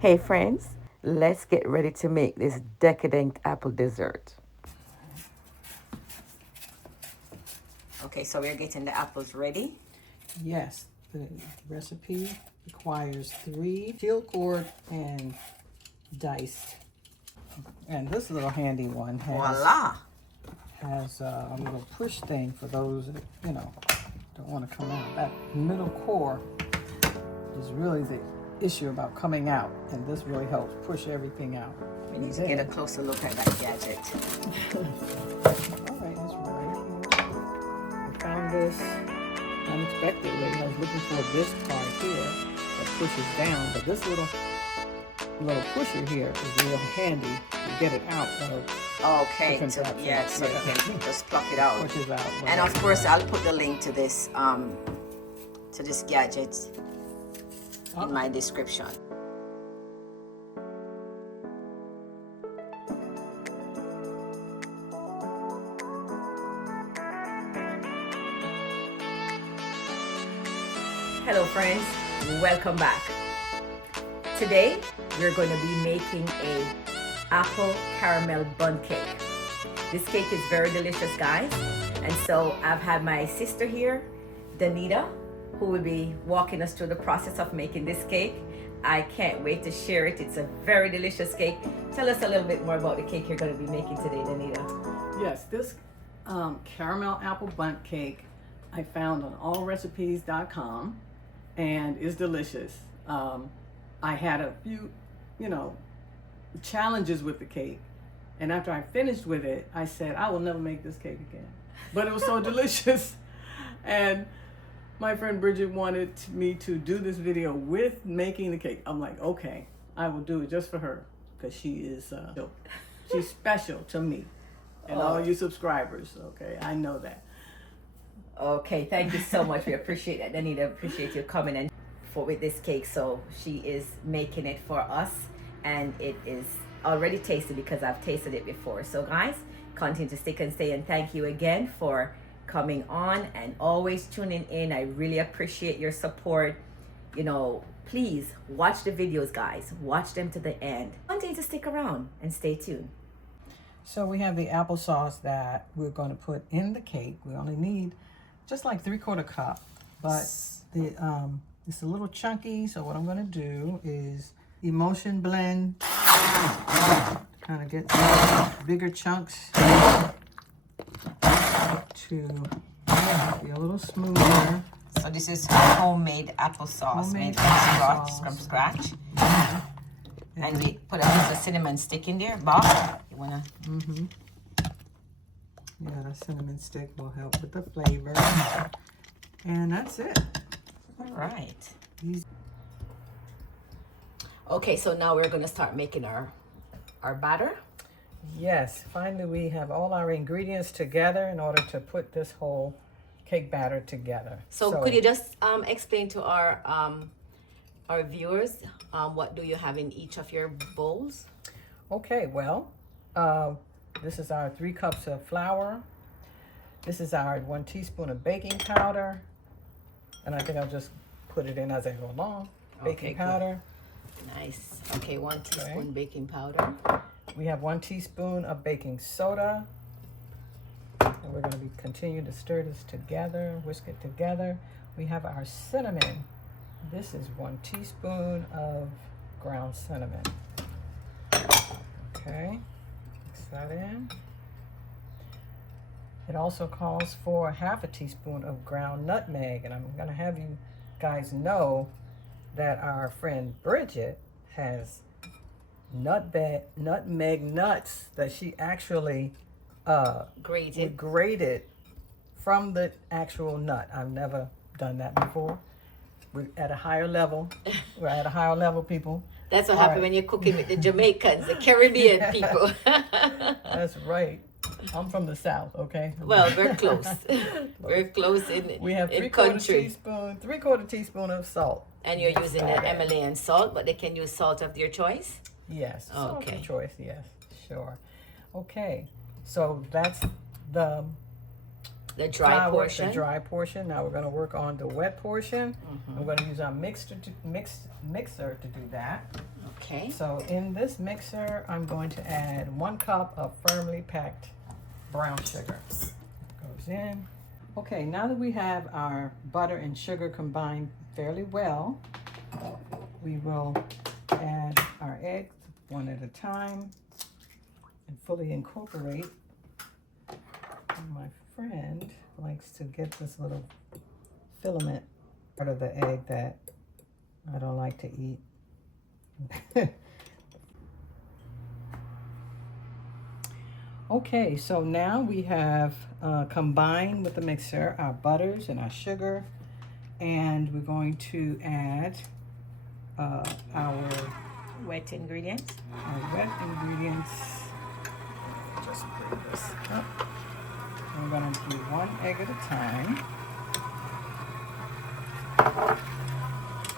Hey friends, let's get ready to make this decadent apple dessert. Okay, so we're getting the apples ready. Yes, the recipe requires 3 steel cord and diced. And this little handy one Voila! has a little push thing for those that, don't want to come out. That middle core is really the issue about coming out, and this really helps push everything out. We need to get a closer look at that gadget. All right, it's right here. I found this unexpectedly. I was looking for this part here that pushes down, but this little pusher here is real handy to get it out of. Okay, so you can just pluck it out. Pushes out. And of course, I'll put the link to this gadget in my description. Hello friends, welcome back. Today we're going to be making a apple caramel bundt cake. This cake is very delicious, guys, and so I've had my sister here, Danita, who will be walking us through the process of making this cake. I can't wait to share it. It's a very delicious cake. Tell us a little bit more about the cake you're going to be making today, Danita. Yes, this caramel apple bundt cake I found on allrecipes.com and is delicious. I had a few, challenges with the cake, and after I finished with it, I said, I will never make this cake again. But it was so delicious. And my friend Bridget wanted me to do this video with making the cake. I'm like, okay, I will do it just for her, because she is she's special to me and all you subscribers. Okay, I know that. Okay, thank you so much. We appreciate that, Danita. Appreciate you coming in with this cake. So she is making it for us, and it is already tasted because I've tasted it before. So guys, continue to stick and stay, and thank you again for coming on and always tuning in. I really appreciate your support. Please watch the videos, guys. Watch them to the end. Continue to stick around and stay tuned. So we have the applesauce that we're going to put in the cake. We only need just like 3/4 cup, but it's a little chunky. So what I'm going to do is emulsion blend, kind of get some bigger chunks to be a little smoother. So this is homemade applesauce made from scratch. And we put a piece of cinnamon stick in there. Bob, you wanna? Yeah, the cinnamon stick will help with the flavor. And that's it. All right. Okay, so now we're gonna start making our batter. Yes, finally we have all our ingredients together in order to put this whole cake batter together. So could you just explain to our viewers what do you have in each of your bowls? Okay, well, this is our 3 cups of flour. This is our 1 teaspoon of baking powder. And I think I'll just put it in as I go along. Baking powder. Nice. Okay, 1 teaspoon baking powder. We have 1 teaspoon of baking soda. And we're going to continue to stir this together, whisk it together. We have our cinnamon. This is 1 teaspoon of ground cinnamon. Okay, mix that in. It also calls for 1/2 teaspoon of ground nutmeg, and I'm going to have you guys know that our friend Bridget has nutmeg nuts that she actually grated from the actual nut. I've never done that before. We're at a higher level. We're at a higher level, people. That's what happens when you're cooking with the Jamaicans, the Caribbean people. That's right. I'm from the South, okay? Well, we're close. We're close in We have 3/4 teaspoon of salt. And you're using the Himalayan salt, but they can use salt of your choice? Yes, salt of choice, yes, sure. Okay, so that's the The dry flour, portion. the dry portion. Now we're going to work on the wet portion. We're going to use our mixer to do that. Okay. So in this mixer, I'm going to add 1 cup of firmly packed brown sugar. Goes in. Okay, now that we have our butter and sugar combined fairly well, we will add our eggs one at a time and fully incorporate. And my friend likes to get this little filament part of the egg that I don't like to eat. Okay, so now we have combined with the mixer our butters and our sugar, and we're going to add our Wet ingredients. Just bring this up. We're going to do 1 egg at a time.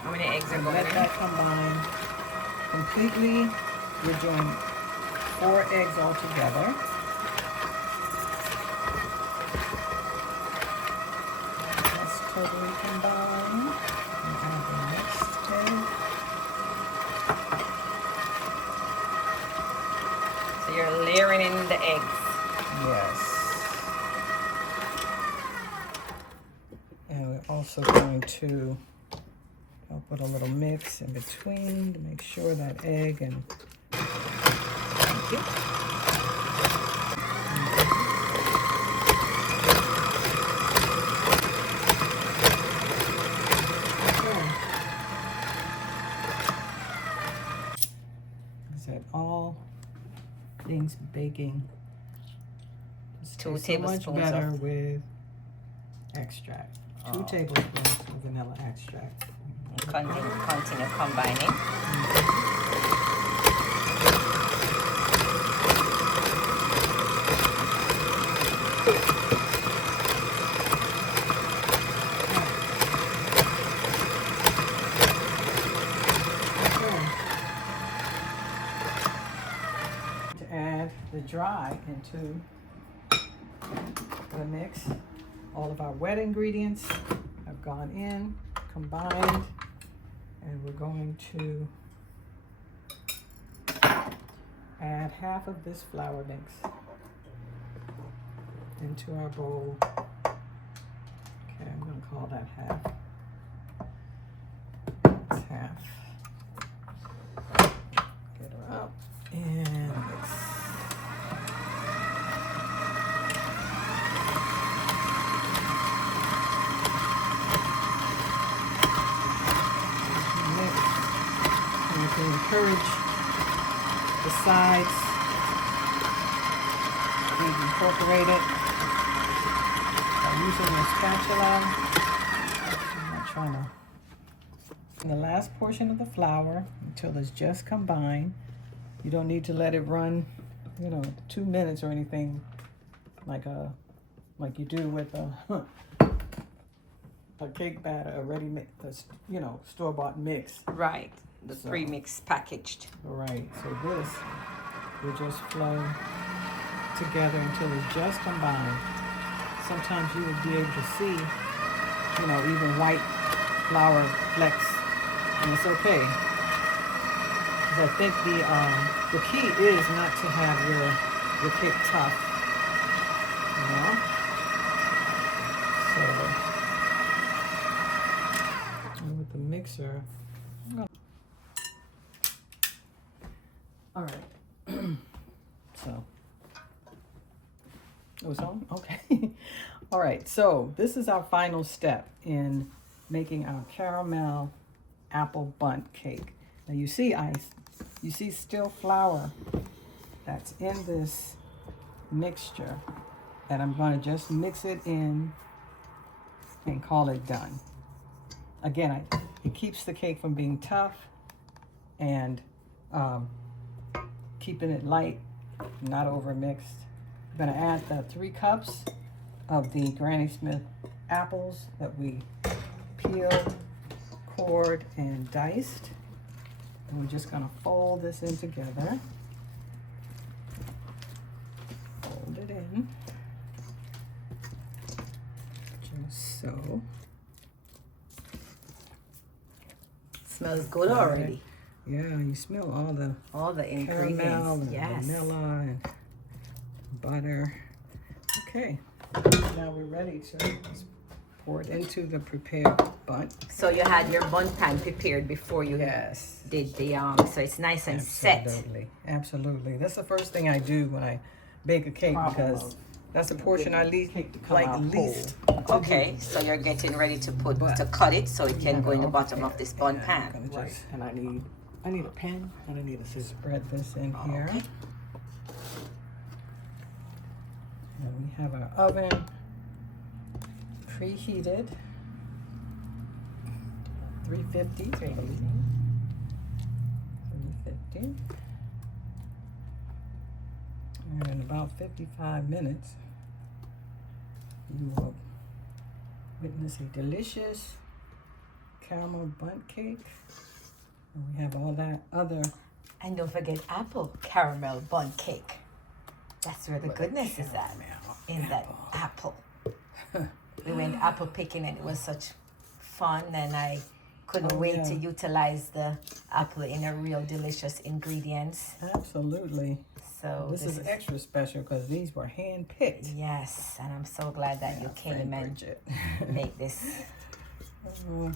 How many eggs are going Let in? that combine completely. We're doing 4 eggs altogether. Let's totally combine. And add the next egg. So you're layering in the eggs. Yes. And we're also going to put a little mix in between to make sure that egg and Thank you. is that all things baking. It's 2 so much tablespoons better of with extract. 2 Oh. tablespoons of vanilla extract. Continue combining. To add the dry into the mix. All of our wet ingredients have gone in, combined, and we're going to add half of this flour mix into our bowl. Okay, I'm going to call that half. That's half. Get her up and mix. You can encourage the sides to be incorporated by using your spatula. I'm not trying to. In the last portion of the flour until it's just combined. You don't need to let it run, 2 minutes or anything like you do with a cake batter, a ready mix, store-bought mix. Right. The So- pre-mix packaged. Right, so this will just flow together until it's just combined. Sometimes you will be able to see, even white flour flecks, and it's okay. Because I think the key is not to have your cake tough, So, and with the mixer, all right. So, it was on? Okay. All right, so this is our final step in making our caramel apple bundt cake. Now you see still flour that's in this mixture, and I'm going to just mix it in and call it done. Again, it keeps the cake from being tough and keeping it light, not over mixed. I'm going to add the 3 cups of the Granny Smith apples that we peeled, cored, and diced. And we're just going to fold this in together. Fold it in. So Smells good already. yeah, you smell All the ingredients. caramel and Yes. vanilla and butter. Okay, now we're ready to pour it into the prepared Bundt. So you had your bun pan prepared before you Yes. did the so it's nice and set. Absolutely, absolutely. That's the first thing I do when I bake a cake because that's the portion I least least. Okay, so you're getting ready to cut it so it can go in the bottom of this bun pan. Right. And I need a pen and I need a scissors. Spread this in here. Okay. And we have our oven preheated. 350. 350. And in about 55 minutes, you will witness a delicious caramel Bundt cake. And we have all that other. And don't forget apple caramel bun cake. That's where the goodness is at. In that apple. We went apple picking and it was such fun, and I couldn't wait to utilize the apple in a real delicious ingredients. Absolutely. So this is extra special because these were hand picked. Yes, and I'm so glad that you came and make this. We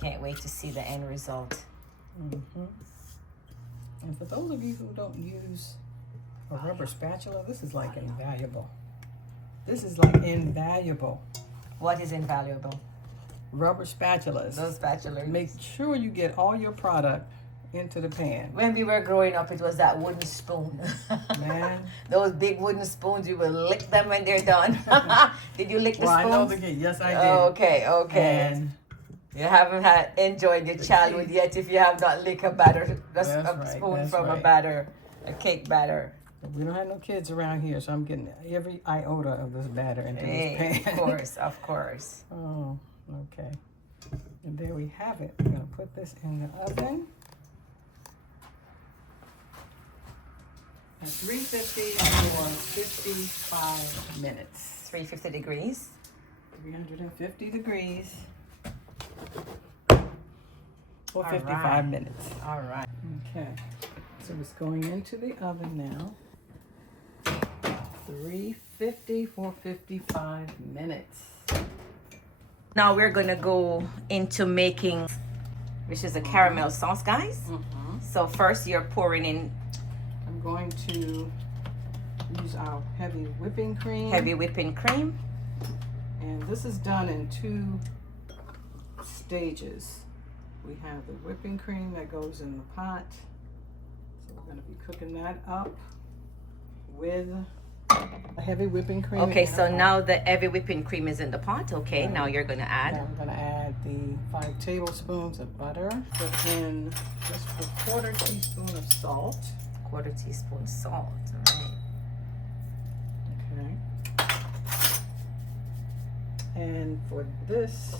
can't wait to see the end result. And for those of you who don't use a rubber spatula, this is like invaluable. This is like invaluable. What is invaluable? Rubber spatulas. Those spatulas. Make sure you get all your product into the pan. When we were growing up, it was that wooden spoon. Man. Those big wooden spoons, you will lick them when they're done. Did you lick the spoons? I know the cake. Yes, I did. Okay. And you haven't enjoyed your childhood yet if you have not licked a spoon from a cake batter. We don't have no kids around here, so I'm getting every iota of this batter into this pan. Of course. Oh, okay. And there we have it. We're going to put this in the oven at 350 for 55 minutes. 350 degrees? 350 degrees for 55 minutes. All right. Okay. So it's going into the oven now. 350 for 55 minutes. Now we're gonna go into making, which is a caramel sauce, guys. So first you're pouring in. I'm going to use our heavy whipping cream. Heavy whipping cream. And this is done in 2 stages. We have the whipping cream that goes in the pot. So we're gonna be cooking that up with a heavy whipping cream. Okay, so now the heavy whipping cream is in the pot. Okay, now you're gonna add. Now we're gonna add the 5 tablespoons of butter. Put in just a 1/4 teaspoon of salt. 1/4 teaspoon salt. All right. Okay. And for this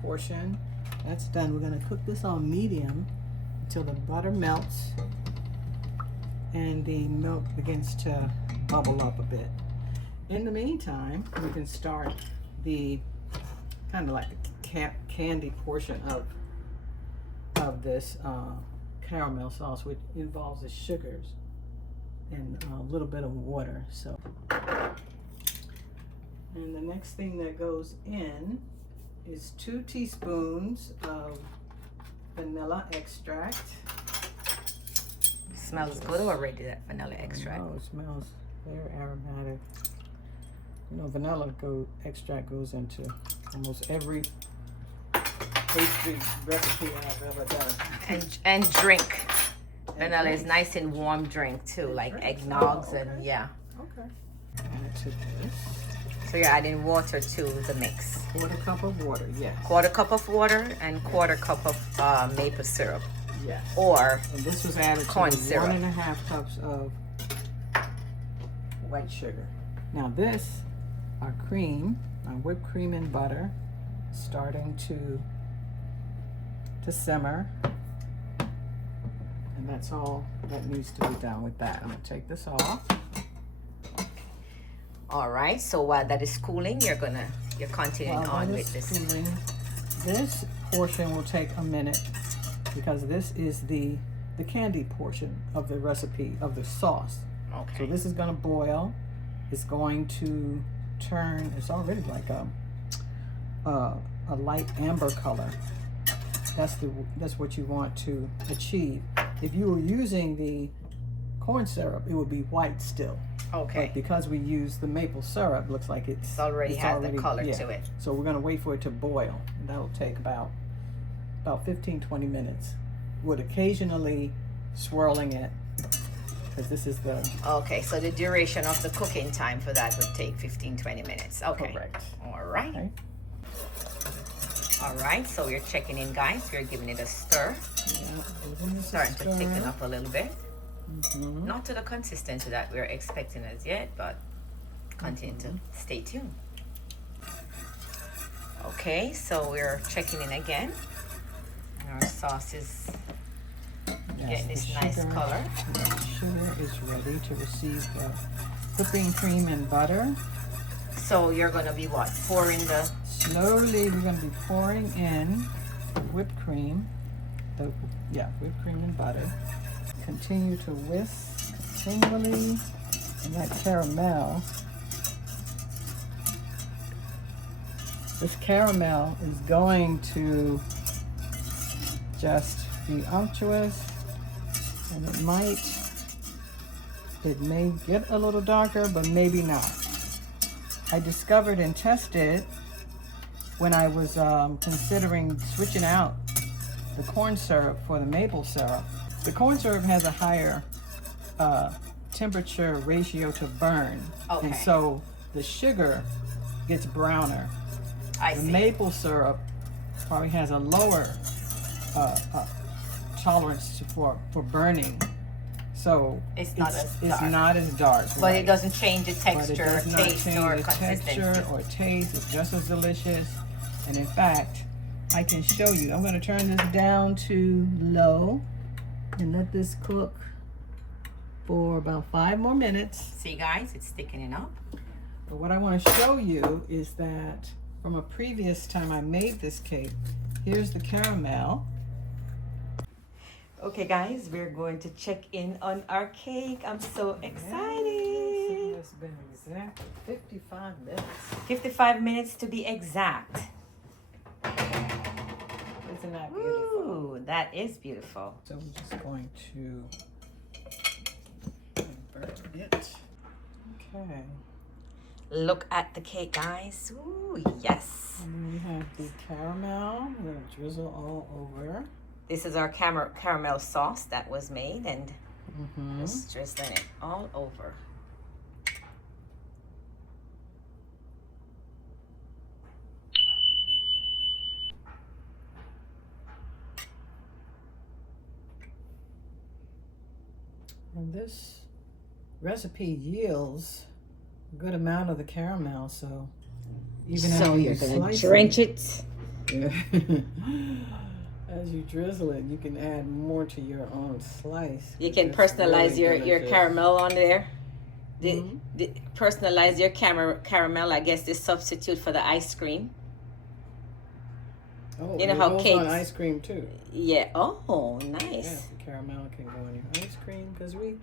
portion, that's done. We're gonna cook this on medium until the butter melts and the milk begins to bubble up a bit. In the meantime, we can start the kind of like the candy portion of this caramel sauce, which involves the sugars and a little bit of water. So, and the next thing that goes in is 2 teaspoons of vanilla extract. Smells good already, that vanilla extract. Oh, it smells very aromatic. You know, vanilla extract goes into almost every pastry recipe I've ever done. And drink. Vanilla is nice and warm drink too, like eggnogs and yeah. Okay. Add to this. So you're adding water to the mix. 1/4 cup of water, yes. 1/4 cup of water and 1/4 cup of maple syrup. Yes. Or and this was added corn to syrup. 1.5 cups of white sugar. Now this, our cream, our whipped cream and butter, starting to simmer. And that's all that needs to be done with that. I'm gonna take this off. all right, so while that is cooling, you're gonna you're continuing While on that with is this. cooling, this portion will take a minute because this is the candy portion of the recipe of the sauce. Okay. So this is going to boil. It's going to turn. It's already like a light amber color. That's what you want to achieve. If you were using the corn syrup, it would be white still. Okay. But because we use the maple syrup, looks like it already has the color to it. So we're going to wait for it to boil. And that'll take about 15-20 minutes. With occasionally swirling it, because this is the... Okay, so the duration of the cooking time for that would take 15-20 minutes. Okay. Correct. All right. Okay. All right, so we're checking in, guys. We're giving it a stir. Yeah, Starting to thicken up a little bit. Mm-hmm. Not to the consistency that we're expecting as yet, but continue to stay tuned. Okay, so we're checking in again. And our sauce is getting this nice color. The sugar is ready to receive the whipping cream and butter. So you're going to be what? Pouring the... Slowly, we're going to be pouring in whipped cream. Whipped cream and butter. Continue to whisk continually, and that caramel. This caramel is going to just be unctuous, and it may get a little darker, but maybe not. I discovered and tested when I was considering switching out the corn syrup for the maple syrup. The corn syrup has a higher temperature ratio to burn, Okay. and so the sugar gets browner. I The see. maple syrup probably has a lower tolerance for burning, so It's not as it's dark. not as dark. But right. it doesn't change the But it texture, does not taste, change or the consistency. texture or taste. It's just as delicious. And in fact, I can show you. I'm going to turn this down to low and let this cook for about 5 more minutes. See, guys, it's thickening up. But what I want to show you is that from a previous time I made this cake, here's the caramel. Okay, guys, we're going to check in on our cake. I'm so excited. It's been exactly 55 minutes. 55 minutes to be exact. Isn't that beautiful? Ooh, that is beautiful. So we're just going to invert it. Okay. Look at the cake, guys. Ooh, yes. And then we have the caramel. We're going to drizzle all over. This is our caramel sauce that was made, and just drizzling it all over. And this recipe yields a good amount of the caramel, so even So you're going to drench it. Yeah. As you drizzle it, you can add more to your own slice. You can It's personalize really your delicious. caramel on there. Personalize your caramel, I guess, is substitute for the ice cream. Oh, You know it how goes cakes- on ice cream too. Yeah. Oh, Yes, nice. the caramel can go in your ice cream because we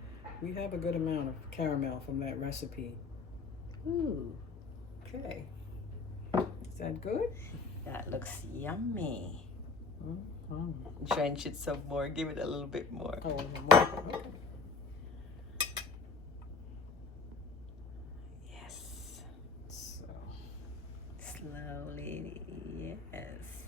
have a good amount of caramel from that recipe. Ooh, Okay, is that good? that looks yummy. Mm-hmm. Drench it some more. Give it a little bit more. Oh, more. Okay. Yes. So, Slowly. Yes.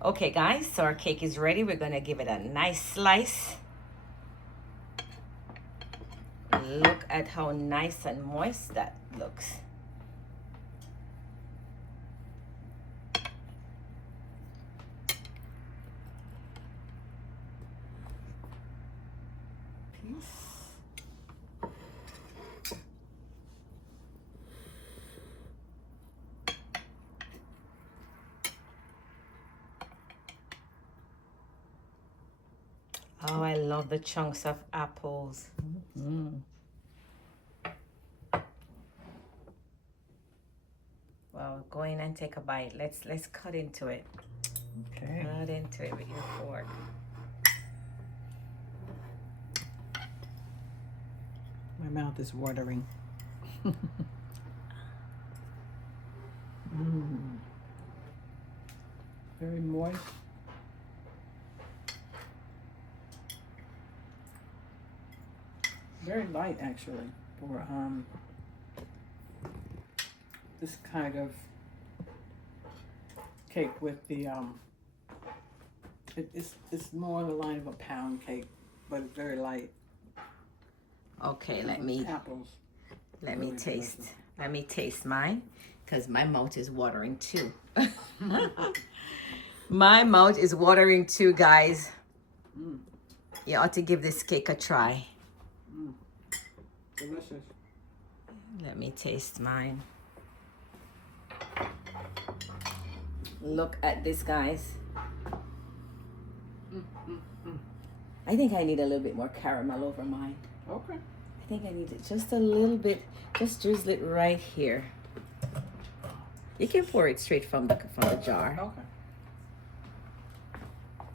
Okay, guys, so our cake is ready. We're going to give it a nice slice. Look at how nice and moist that looks. Oh, I love the chunks of apples. Mm. Well, go in and take a bite. Let's cut into it. Okay. Cut into it with your fork. My mouth is watering. Very moist. Very light, actually, for this kind of cake with the it's more on the line of a pound cake, but it's very light. Okay, let me apples. let me taste. Let me taste mine, because my mouth is watering too. My mouth is watering too, guys. Mm. You ought to give this cake a try. Mm. Delicious. Let me taste mine. Look at this, guys. I think I need a little bit more caramel over mine. Okay. I think I need it just a little bit. Just drizzle it right here. You can pour it straight from the jar. Okay.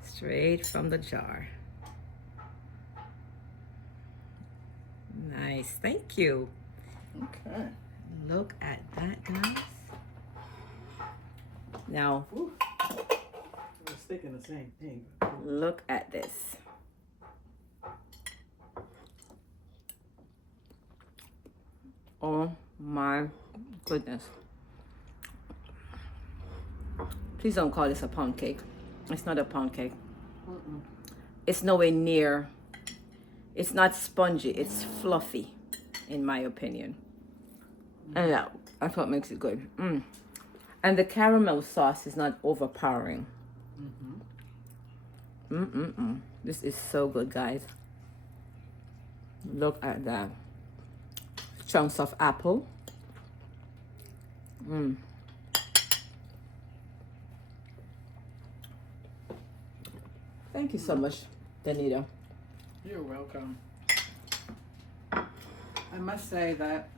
Straight from the jar. Nice. Thank you. Okay. Look at that, guys. Now, We're sticking the same thing. look at this. Oh my goodness. Please don't call this a pound cake. It's not a pound cake. Mm-mm. It's nowhere near. It's not spongy. It's fluffy, in my opinion. And that's what makes it good. And the caramel sauce is not overpowering. This is so good, guys. Look at that. Chunks of apple. Thank you so much, Danita. You're welcome. I must say that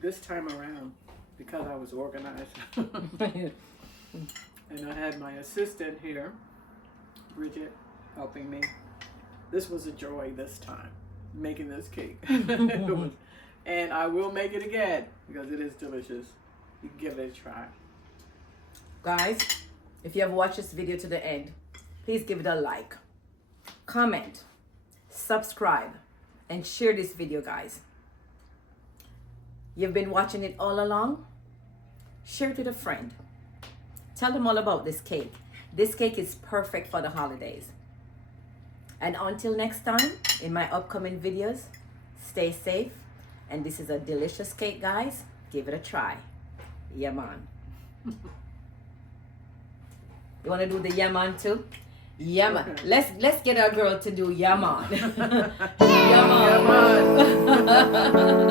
this time around, because I was organized and I had my assistant here, Bridget, helping me, this was a joy this time, making this cake. And I will make it again because it is delicious. You give it a try. Guys, if you have watched this video to the end, please give it a like, comment, subscribe, and share this video, guys. You've been watching it all along? Share it with a friend. Tell them all about this cake. This cake is perfect for the holidays. And until next time, in my upcoming videos, stay safe. And this is a delicious cake, guys. Give it a try. Yeah, man. You want to do the yeah, man, too? Yeah, man. Okay. Let's get our girl to do yeah, man. Yeah, man.